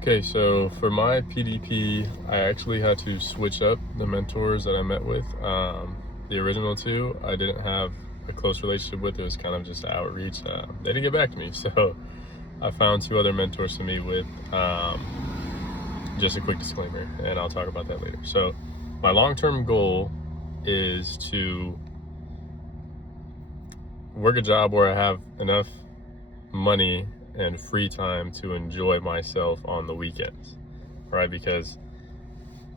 Okay, so for my PDP, I actually had to switch up the mentors that I met with. The original two, I didn't have a close relationship with. It was kind of just outreach. They didn't get back to me, so I found two other mentors to meet with. Just a quick disclaimer, and I'll talk about that later. So my long-term goal is to work a job where I have enough money and free time to enjoy myself on the weekends, right? Because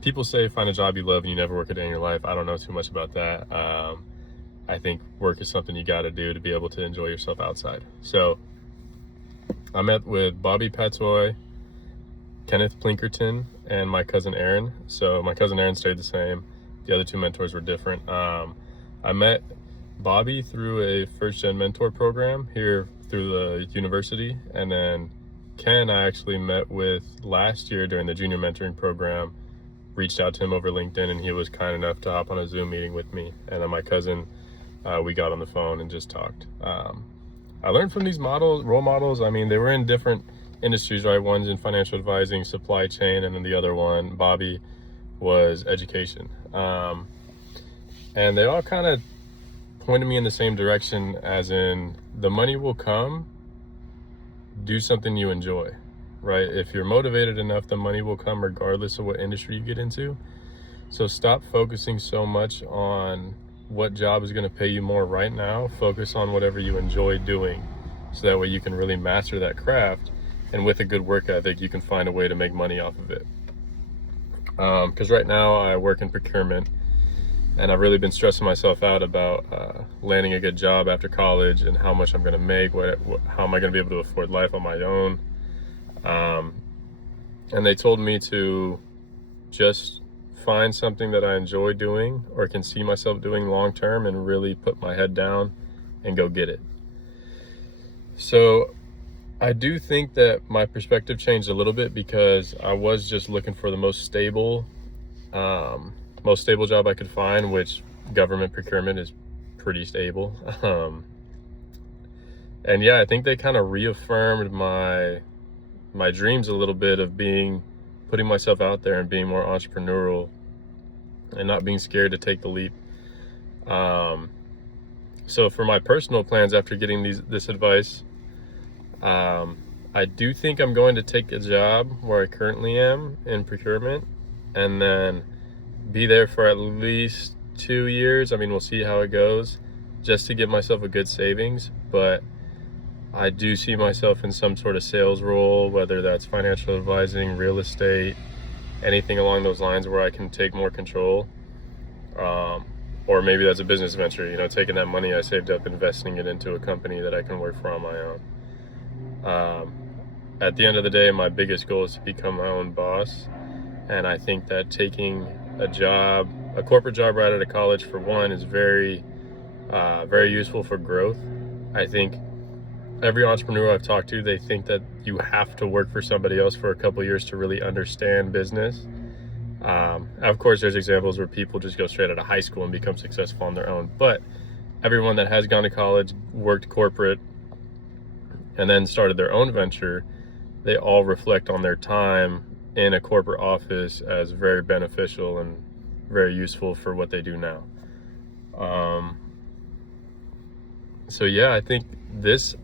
people say find a job you love and you never work a day in your life. I don't know too much about that. I think work is something you got to do to be able to enjoy yourself outside. So I met with Bobby Patoy, Kenneth Plinkerton, and my cousin Aaron. So my cousin Aaron stayed the same. The other two mentors were different. I met Bobby through a first-gen mentor program here through the university, and then Ken I actually met with last year during the junior mentoring program. Reached out to him over LinkedIn, and he was kind enough to hop on a Zoom meeting with me. And then my cousin, we got on the phone and just talked. I learned from these role models. I mean, they were in different industries, right? One's in financial advising, supply chain, and then the other one, Bobby, was education. And they all kind of pointed me in the same direction, as in the money will come, do something you enjoy, right? If you're motivated enough, the money will come regardless of what industry you get into. So stop focusing so much on what job is going to pay you more right now. Focus on whatever you enjoy doing, so that way you can really master that craft, and with a good work ethic you can find a way to make money off of it. Because right now I work in procurement, and I've really been stressing myself out about landing a good job after college and how much I'm going to make, how am I going to be able to afford life on my own. And they told me to just find something that I enjoy doing or can see myself doing long term, and really put my head down and go get it. So I do think that my perspective changed a little bit, because I was just looking for the most stable job I could find, which government procurement is pretty stable. And yeah, I think they kind of reaffirmed my dreams a little bit of putting myself out there and being more entrepreneurial and not being scared to take the leap. So for my personal plans after getting this advice, I do think I'm going to take a job where I currently am in procurement, and then be there for at least 2 years. I mean, we'll see how it goes, just to give myself a good savings. But I do see myself in some sort of sales role, whether that's financial advising, real estate, anything along those lines where I can take more control. Or maybe that's a business venture, taking that money I saved up, investing it into a company that I can work for on my own. At the end of the day, my biggest goal is to become my own boss. And I think that taking a corporate job right out of college, for one, is very useful for growth. I think every entrepreneur I've talked to, they think that you have to work for somebody else for a couple of years to really understand business. Of course, there's examples where people just go straight out of high school and become successful on their own. But everyone that has gone to college, worked corporate, and then started their own venture, they all reflect on their time in a corporate office as very beneficial and very useful for what they do now. So yeah, I think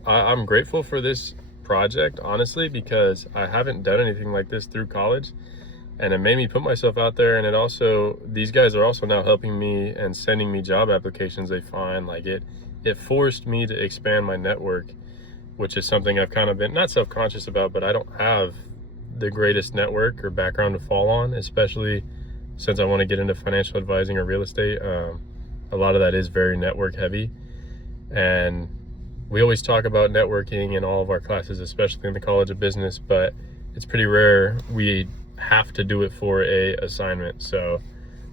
I'm grateful for this project, honestly, because I haven't done anything like this through college, and it made me put myself out there. And these guys are also now helping me and sending me job applications they find. Like it forced me to expand my network, which is something I've kind of been not self-conscious about, but I don't have the greatest network or background to fall on, especially since I want to get into financial advising or real estate. A lot of that is very network heavy, and we always talk about networking in all of our classes, especially in the College of Business, but it's pretty rare we have to do it for a assignment. So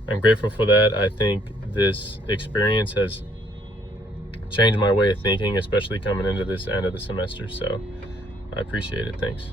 I'm grateful for that. I think this experience has changed my way of thinking, especially coming into this end of the semester. So I appreciate it. Thanks.